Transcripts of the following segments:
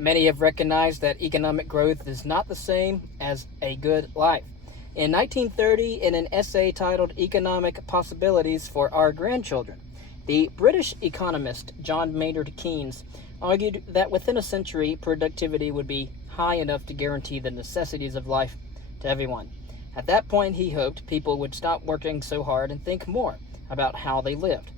Many have recognized that economic growth is not the same as a good life. In 1930, in an essay titled Economic Possibilities for Our Grandchildren, the British economist John Maynard Keynes argued that within a century, productivity would be high enough to guarantee the necessities of life to everyone. At that point, he hoped people would stop working so hard and think more about how they lived.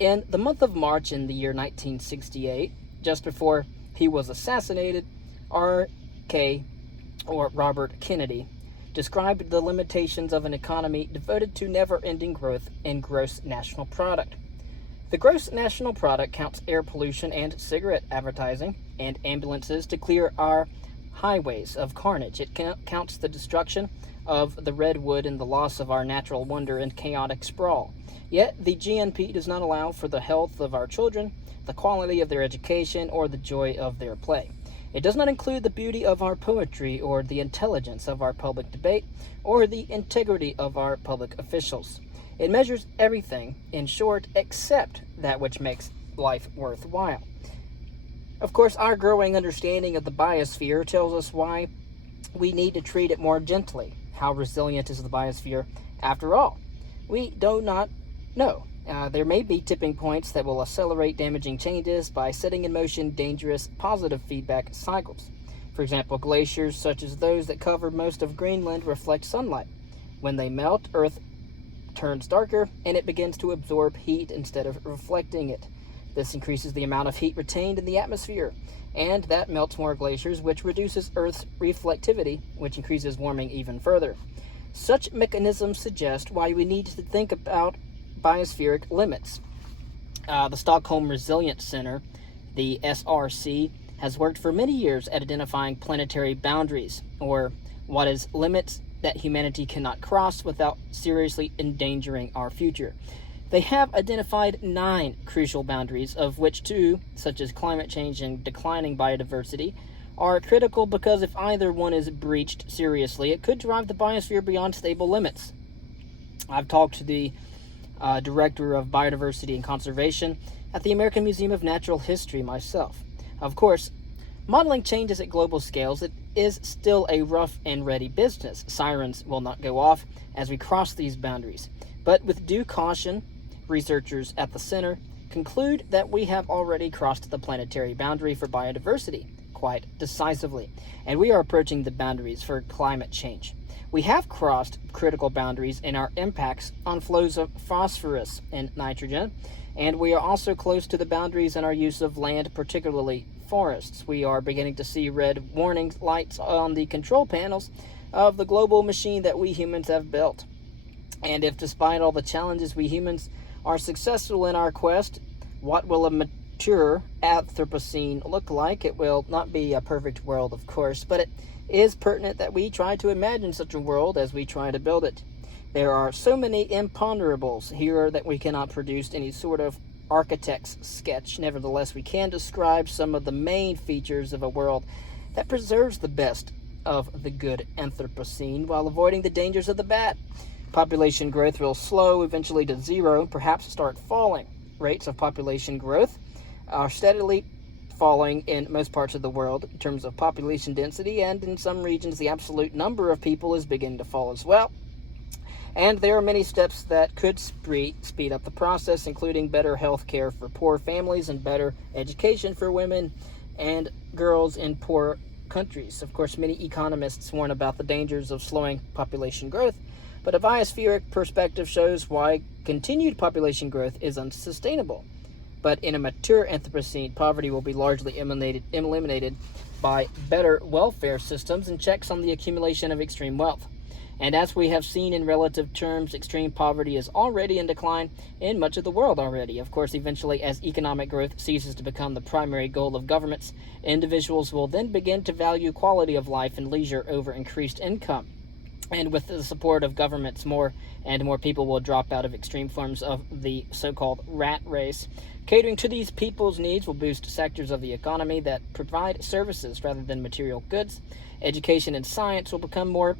In the month of March in the year 1968, just before he was assassinated, R.K. or Robert Kennedy described the limitations of an economy devoted to never-ending growth in gross national product. The gross national product counts air pollution and cigarette advertising and ambulances to clear our highways of carnage. It counts the destruction of the redwood and the loss of our natural wonder and chaotic sprawl. Yet the GNP does not allow for the health of our children, the quality of their education, or the joy of their play. It does not include the beauty of our poetry, or the intelligence of our public debate, or the integrity of our public officials. It measures everything, in short, except that which makes life worthwhile. Of course, our growing understanding of the biosphere tells us why we need to treat it more gently. How resilient is the biosphere after all? We do not know. There may be tipping points that will accelerate damaging changes by setting in motion dangerous positive feedback cycles. For example, glaciers such as those that cover most of Greenland reflect sunlight. When they melt, Earth turns darker and it begins to absorb heat instead of reflecting it. This increases the amount of heat retained in the atmosphere, and that melts more glaciers, which reduces Earth's reflectivity, which increases warming even further. Such mechanisms suggest why we need to think about biospheric limits. The Stockholm Resilience Center, the SRC, has worked for many years at identifying planetary boundaries, or what is limits that humanity cannot cross without seriously endangering our future. They have identified 9 crucial boundaries, of which 2, such as climate change and declining biodiversity, are critical because if either one is breached seriously, it could drive the biosphere beyond stable limits. I've talked to the Director of Biodiversity and Conservation at the American Museum of Natural History myself. Of course, modeling changes at global scales, it is still a rough and ready business. Sirens will not go off as we cross these boundaries. But with due caution, researchers at the center conclude that we have already crossed the planetary boundary for biodiversity quite decisively, and we are approaching the boundaries for climate change. We have crossed critical boundaries in our impacts on flows of phosphorus and nitrogen, and we are also close to the boundaries in our use of land, particularly forests. We are beginning to see red warning lights on the control panels of the global machine that we humans have built. And if despite all the challenges we humans are successful in our quest, what will a mature Anthropocene look like? It will not be a perfect world, of course, but it is pertinent that we try to imagine such a world as we try to build it. There are so many imponderables here that we cannot produce any sort of architect's sketch. Nevertheless, we can describe some of the main features of a world that preserves the best of the good Anthropocene while avoiding the dangers of the bad. Population growth will slow eventually to zero, perhaps start falling. Rates of population growth are steadily falling in most parts of the world in terms of population density, and in some regions the absolute number of people is beginning to fall as well. And there are many steps that could speed up the process, including better health care for poor families and better education for women and girls in poor countries. Of course, many economists warn about the dangers of slowing population growth, but a biospheric perspective shows why continued population growth is unsustainable. But in a mature Anthropocene, poverty will be largely eliminated by better welfare systems and checks on the accumulation of extreme wealth. And as we have seen in relative terms, extreme poverty is already in decline in much of the world already. Of course, eventually, as economic growth ceases to become the primary goal of governments, individuals will then begin to value quality of life and leisure over increased income. And with the support of governments, more and more people will drop out of extreme forms of the so-called rat race. Catering to these people's needs will boost sectors of the economy that provide services rather than material goods. Education and science will become more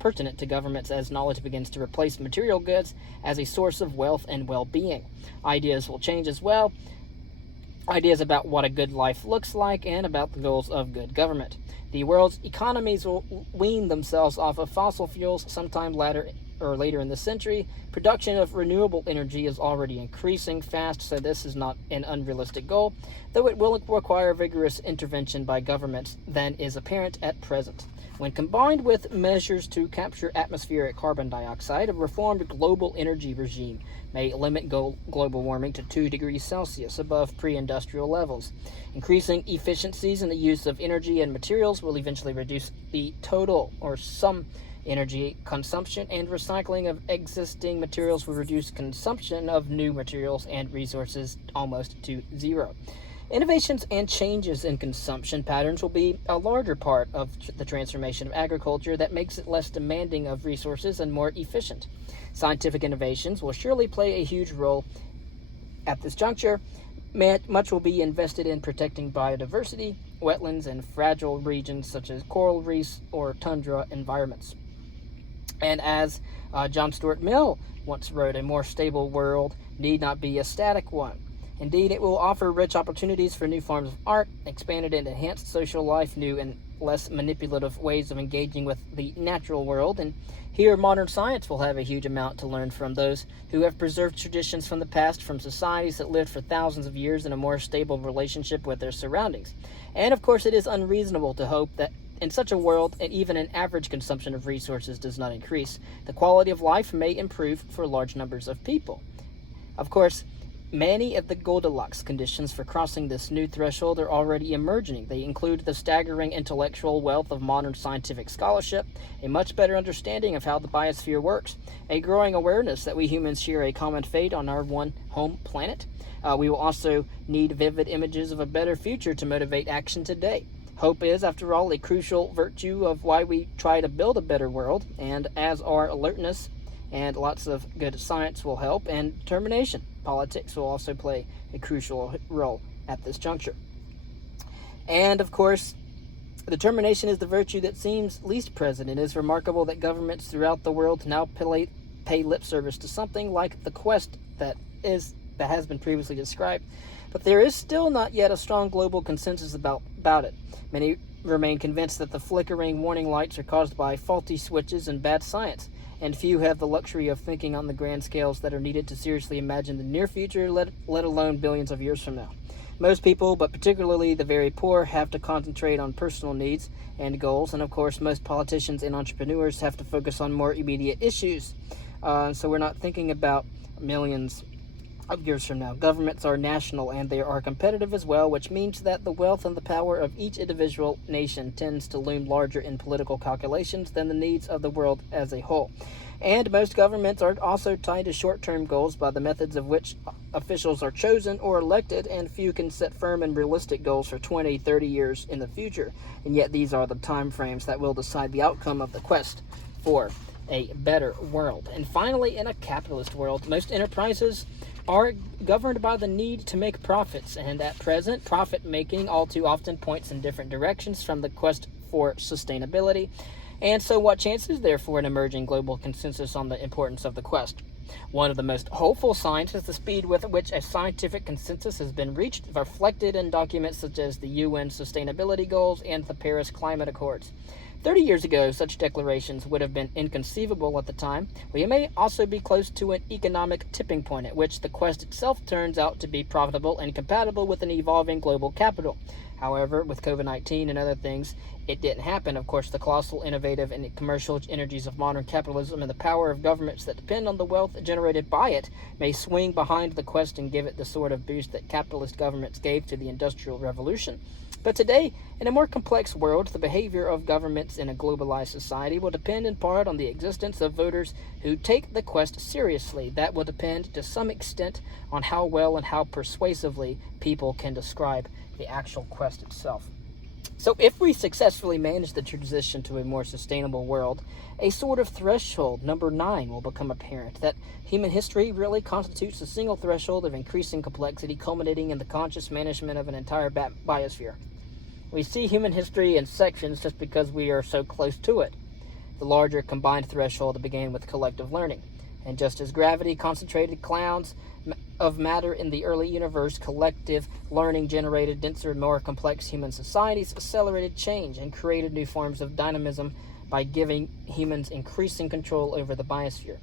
pertinent to governments as knowledge begins to replace material goods as a source of wealth and well-being. Ideas will change as well, ideas about what a good life looks like, and about the goals of good government. The world's economies will wean themselves off of fossil fuels sometime later in the century. Production of renewable energy is already increasing fast, so this is not an unrealistic goal, though it will require vigorous intervention by governments than is apparent at present. When combined with measures to capture atmospheric carbon dioxide, a reformed global energy regime may limit global warming to 2 degrees Celsius above pre-industrial levels. Increasing efficiencies in the use of energy and materials will eventually reduce the total or sum energy consumption, and recycling of existing materials will reduce consumption of new materials and resources almost to zero. Innovations and changes in consumption patterns will be a larger part of the transformation of agriculture that makes it less demanding of resources and more efficient. Scientific innovations will surely play a huge role at this juncture. Much will be invested in protecting biodiversity, wetlands, and fragile regions such as coral reefs or tundra environments. And as John Stuart Mill once wrote, a more stable world need not be a static one. Indeed, it will offer rich opportunities for new forms of art, expanded and enhanced social life, new and less manipulative ways of engaging with the natural world. And here, modern science will have a huge amount to learn from those who have preserved traditions from the past, from societies that lived for thousands of years in a more stable relationship with their surroundings. And of course, it is unreasonable to hope that in such a world, and even an average consumption of resources does not increase, the quality of life may improve for large numbers of people. Of course, many of the Goldilocks conditions for crossing this new threshold are already emerging. They include the staggering intellectual wealth of modern scientific scholarship, a much better understanding of how the biosphere works, a growing awareness that we humans share a common fate on our one home planet. We will also need vivid images of a better future to motivate action today. Hope is, after all, a crucial virtue of why we try to build a better world, and as our alertness and lots of good science will help, and determination. Politics will also play a crucial role at this juncture. And of course, determination is the virtue that seems least present. It is remarkable that governments throughout the world now pay lip service to something like the quest that has been previously described, but there is still not yet a strong global consensus about it. Many remain convinced that the flickering warning lights are caused by faulty switches and bad science, and few have the luxury of thinking on the grand scales that are needed to seriously imagine the near future, let alone billions of years from now. Most people, but particularly the very poor, have to concentrate on personal needs and goals, and of course most politicians and entrepreneurs have to focus on more immediate issues. So we're not thinking about millions of years from now. Governments are national, and they are competitive as well, which means that the wealth and the power of each individual nation tends to loom larger in political calculations than the needs of the world as a whole. And most governments are also tied to short-term goals by the methods of which officials are chosen or elected, and few can set firm and realistic goals for 20, 30 years in the future. And yet these are the time frames that will decide the outcome of the quest for a better world. And finally, in a capitalist world, most enterprises are governed by the need to make profits, and at present, profit making all too often points in different directions from the quest for sustainability. And so what chance is there for an emerging global consensus on the importance of the quest? One of the most hopeful signs is the speed with which a scientific consensus has been reached, reflected in documents such as the UN Sustainability Goals and the Paris Climate Accords. 30 years ago, such declarations would have been inconceivable at the time. We may also be close to an economic tipping point at which the quest itself turns out to be profitable and compatible with an evolving global capital. However, with COVID-19 and other things, it didn't happen. Of course, the colossal, innovative, and commercial energies of modern capitalism and the power of governments that depend on the wealth generated by it may swing behind the quest and give it the sort of boost that capitalist governments gave to the Industrial Revolution. But today, in a more complex world, the behavior of governments in a globalized society will depend in part on the existence of voters who take the quest seriously. That will depend to some extent on how well and how persuasively people can describe the actual quest itself. So if we successfully manage the transition to a more sustainable world, a sort of threshold, number 9, will become apparent, that human history really constitutes a single threshold of increasing complexity culminating in the conscious management of an entire biosphere. We see human history in sections just because we are so close to it. The larger combined threshold began with collective learning. And just as gravity concentrated clouds of matter in the early universe, collective learning generated denser and more complex human societies, accelerated change, and created new forms of dynamism by giving humans increasing control over the biosphere.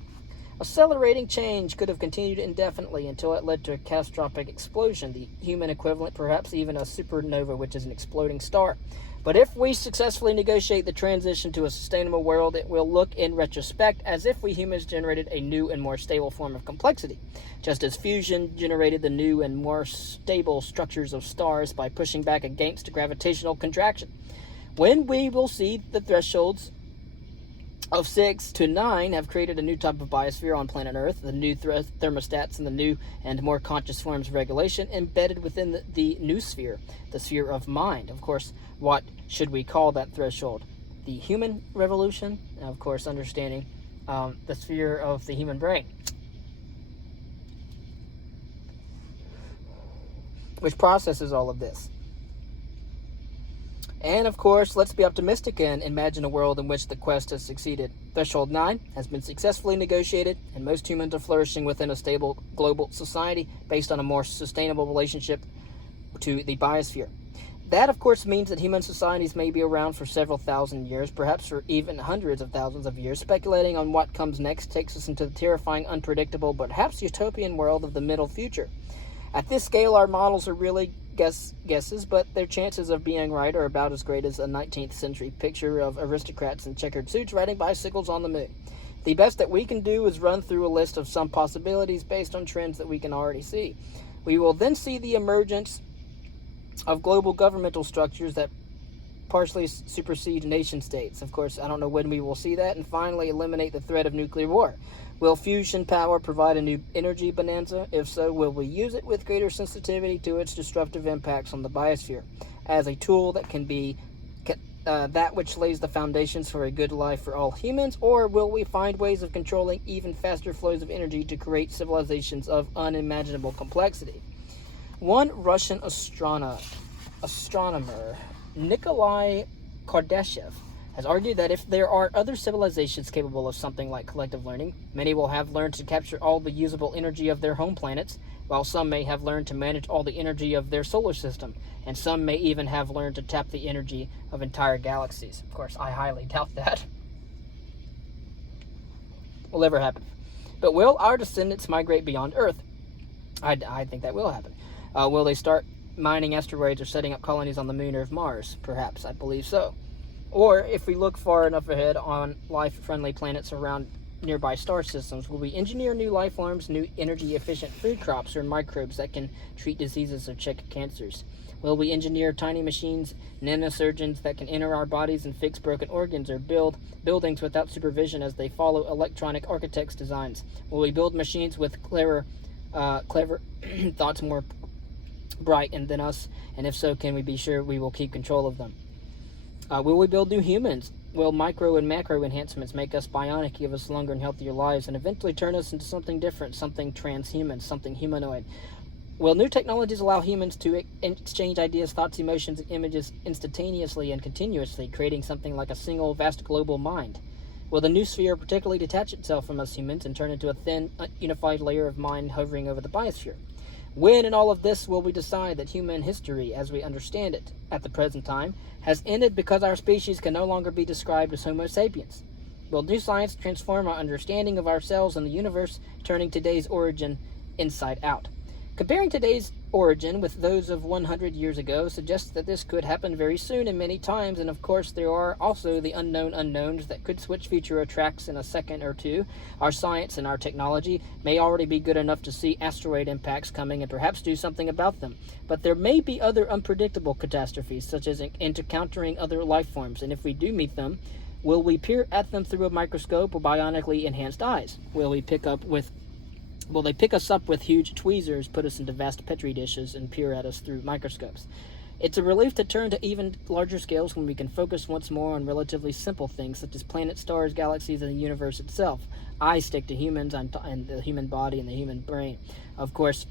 Accelerating change could have continued indefinitely until it led to a catastrophic explosion, the human equivalent, perhaps even a supernova, which is an exploding star. But if we successfully negotiate the transition to a sustainable world, it will look in retrospect as if we humans generated a new and more stable form of complexity, just as fusion generated the new and more stable structures of stars by pushing back against gravitational contraction. When we will see the thresholds of 6 to 9 have created a new type of biosphere on planet Earth, the new thermostats and the new and more conscious forms of regulation embedded within the new sphere, the sphere of mind. Of course, what should we call that threshold? The human revolution, and of course, understanding the sphere of the human brain, which processes all of this. And of course, let's be optimistic and imagine a world in which the quest has succeeded. Threshold 9 has been successfully negotiated, and most humans are flourishing within a stable global society based on a more sustainable relationship to the biosphere. That, of course, means that human societies may be around for several thousand years, perhaps for even hundreds of thousands of years. Speculating on what comes next takes us into the terrifying, unpredictable, but perhaps utopian world of the middle future. At this scale, our models are really guesses, but their chances of being right are about as great as a 19th century picture of aristocrats in checkered suits riding bicycles on the moon. The best that we can do is run through a list of some possibilities based on trends that we can already see. We will then see the emergence of global governmental structures that partially supersede nation states. Of course, I don't know when we will see that. And finally, eliminate the threat of nuclear war. Will fusion power provide a new energy bonanza? If so, will we use it with greater sensitivity to its destructive impacts on the biosphere as a tool that can be that which lays the foundations for a good life for all humans? Or will we find ways of controlling even faster flows of energy to create civilizations of unimaginable complexity? One Russian astronomer, Nikolai Kardashev, has argued that if there are other civilizations capable of something like collective learning, many will have learned to capture all the usable energy of their home planets, while some may have learned to manage all the energy of their solar system, and some may even have learned to tap the energy of entire galaxies. Of course, I highly doubt that will ever happen. But will our descendants migrate beyond Earth? I think that will happen. Will they start mining asteroids or setting up colonies on the moon or Mars? Perhaps, I believe so. Or, if we look far enough ahead on life-friendly planets around nearby star systems, will we engineer new life forms, new energy-efficient food crops, or microbes that can treat diseases or check cancers? Will we engineer tiny machines, nanosurgeons that can enter our bodies and fix broken organs, or build buildings without supervision as they follow electronic architects' designs? Will we build machines with clever thoughts more bright than us? And if so, can we be sure we will keep control of them? Will we build new humans? Will micro and macro enhancements make us bionic, give us longer and healthier lives, and eventually turn us into something different, something transhuman, something humanoid? Will new technologies allow humans to exchange ideas, thoughts, emotions, and images instantaneously and continuously, creating something like a single, vast global mind? Will the new sphere particularly detach itself from us humans and turn into a thin, unified layer of mind hovering over the biosphere? When in all of this will we decide that human history, as we understand it at the present time, has ended because our species can no longer be described as Homo sapiens? Will new science transform our understanding of ourselves and the universe, turning today's origin inside out? Comparing today's origin with those of 100 years ago suggests that this could happen very soon and many times, and of course there are also the unknown unknowns that could switch future tracks in a second or two. Our science and our technology may already be good enough to see asteroid impacts coming and perhaps do something about them, but there may be other unpredictable catastrophes, such as encountering other life forms, and if we do meet them, will we peer at them through a microscope or bionically enhanced eyes? Will they pick us up with huge tweezers, put us into vast petri dishes, and peer at us through microscopes? It's a relief to turn to even larger scales when we can focus once more on relatively simple things, such as planets, stars, galaxies, and the universe itself. I stick to humans and the human body and the human brain. Of course,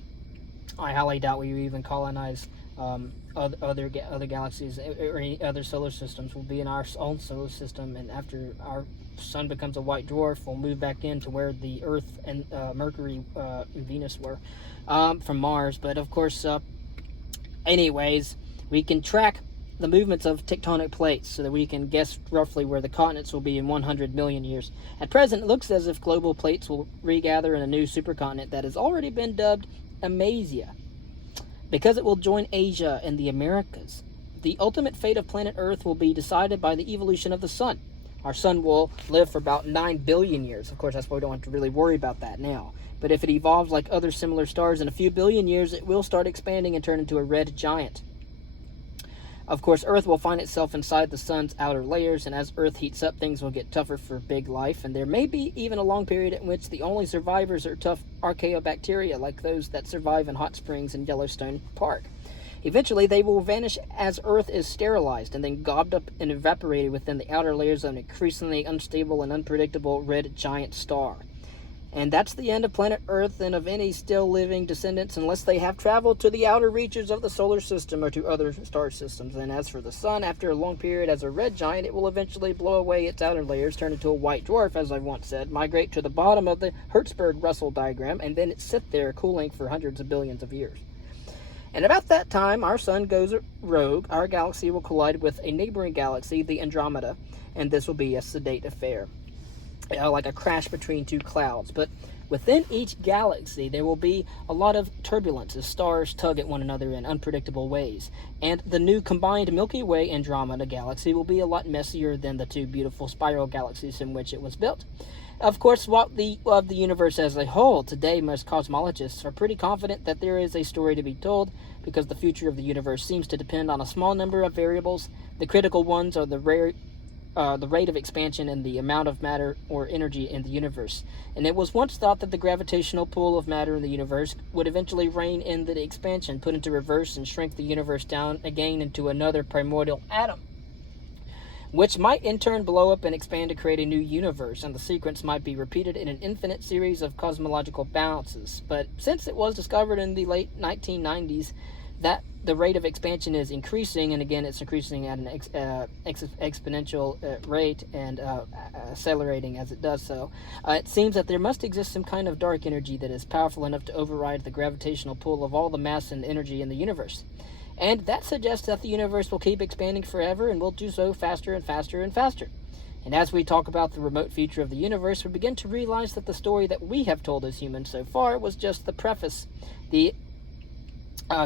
I highly doubt we even colonize other galaxies or any other solar systems will be in our own solar system, and after our sun becomes a white dwarf, we'll move back into where the Earth and Mercury and Venus were from Mars. But of course, anyways, we can track the movements of tectonic plates so that we can guess roughly where the continents will be in 100 million years. At present, it looks as if global plates will regather in a new supercontinent that has already been dubbed Amasia, because it will join Asia and the Americas. The ultimate fate of planet Earth will be decided by the evolution of the sun. Our sun will live for about 9 billion years. Of course, that's why we don't have to really worry about that now. But if it evolves like other similar stars in a few billion years, it will start expanding and turn into a red giant. Of course, Earth will find itself inside the sun's outer layers, and as Earth heats up, things will get tougher for big life, and there may be even a long period in which the only survivors are tough archaeobacteria, like those that survive in hot springs in Yellowstone Park. Eventually, they will vanish as Earth is sterilized and then gobbed up and evaporated within the outer layers of an increasingly unstable and unpredictable red giant star. And that's the end of planet Earth and of any still living descendants, unless they have traveled to the outer reaches of the solar system or to other star systems. And as for the sun, after a long period as a red giant, it will eventually blow away its outer layers, turn into a white dwarf, as I once said, migrate to the bottom of the Hertzsprung-Russell diagram, and then it sit there cooling for hundreds of billions of years. And about that time, our sun goes rogue. Our galaxy will collide with a neighboring galaxy, the Andromeda, and this will be a sedate affair. Like a crash between two clouds. But within each galaxy, there will be a lot of turbulence as stars tug at one another in unpredictable ways. And the new combined Milky Way Andromeda galaxy will be a lot messier than the two beautiful spiral galaxies in which it was built. Of course, of the universe as a whole, today most cosmologists are pretty confident that there is a story to be told, because the future of the universe seems to depend on a small number of variables. The critical ones are the rate of expansion and the amount of matter or energy in the universe. And it was once thought that the gravitational pull of matter in the universe would eventually rein in the expansion, put into reverse, and shrink the universe down again into another primordial atom, which might in turn blow up and expand to create a new universe, and the sequence might be repeated in an infinite series of cosmological bounces. But since it was discovered in the late 1990s that the rate of expansion is increasing, and again it's increasing at an exponential rate and accelerating as it does so, it seems that there must exist some kind of dark energy that is powerful enough to override the gravitational pull of all the mass and energy in the universe. And that suggests that the universe will keep expanding forever and will do so faster and faster and faster. And as we talk about the remote future of the universe, we begin to realize that the story that we have told as humans so far was just the preface. The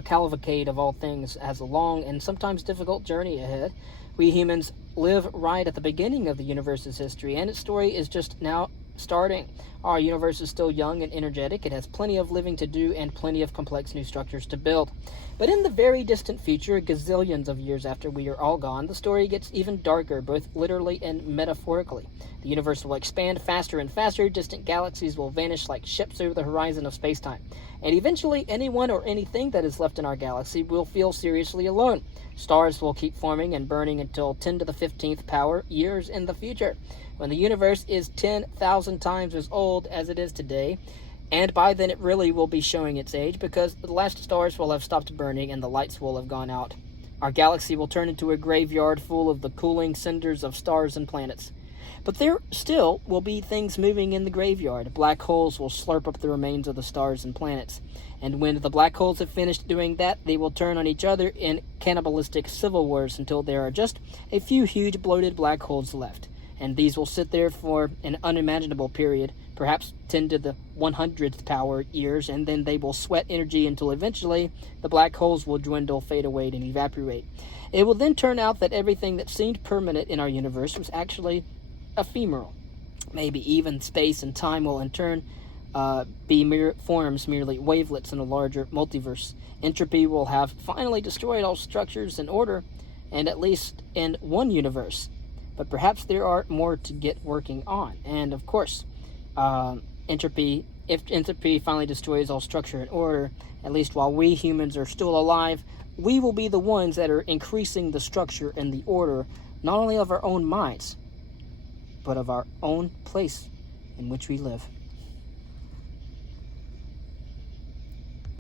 cavalcade of all things has a long and sometimes difficult journey ahead. We humans live right at the beginning of the universe's history, and its story is just now starting. Our universe is still young and energetic. It has plenty of living to do and plenty of complex new structures to build. But in the very distant future, gazillions of years after we are all gone, the story gets even darker, both literally and metaphorically. The universe will expand faster and faster, distant galaxies will vanish like ships over the horizon of space-time, and eventually anyone or anything that is left in our galaxy will feel seriously alone. Stars will keep forming and burning until 10 to the 15th power years in the future, when the universe is 10,000 times as old as it is today. And by then it really will be showing its age, because the last stars will have stopped burning and the lights will have gone out. Our galaxy will turn into a graveyard full of the cooling cinders of stars and planets. But there still will be things moving in the graveyard. Black holes will slurp up the remains of the stars and planets. And when the black holes have finished doing that, they will turn on each other in cannibalistic civil wars until there are just a few huge bloated black holes left. And these will sit there for an unimaginable period, perhaps 10 to the 100th power years, and then they will sweat energy until eventually the black holes will dwindle, fade away, and evaporate. It will then turn out that everything that seemed permanent in our universe was actually ephemeral. Maybe even space and time will in turn be mere forms, merely wavelets in a larger multiverse. Entropy will have finally destroyed all structures and order, and at least in one universe. But perhaps there are more to get working on. And of course, if entropy finally destroys all structure and order, at least while we humans are still alive, we will be the ones that are increasing the structure and the order, not only of our own minds, but of our own place in which we live.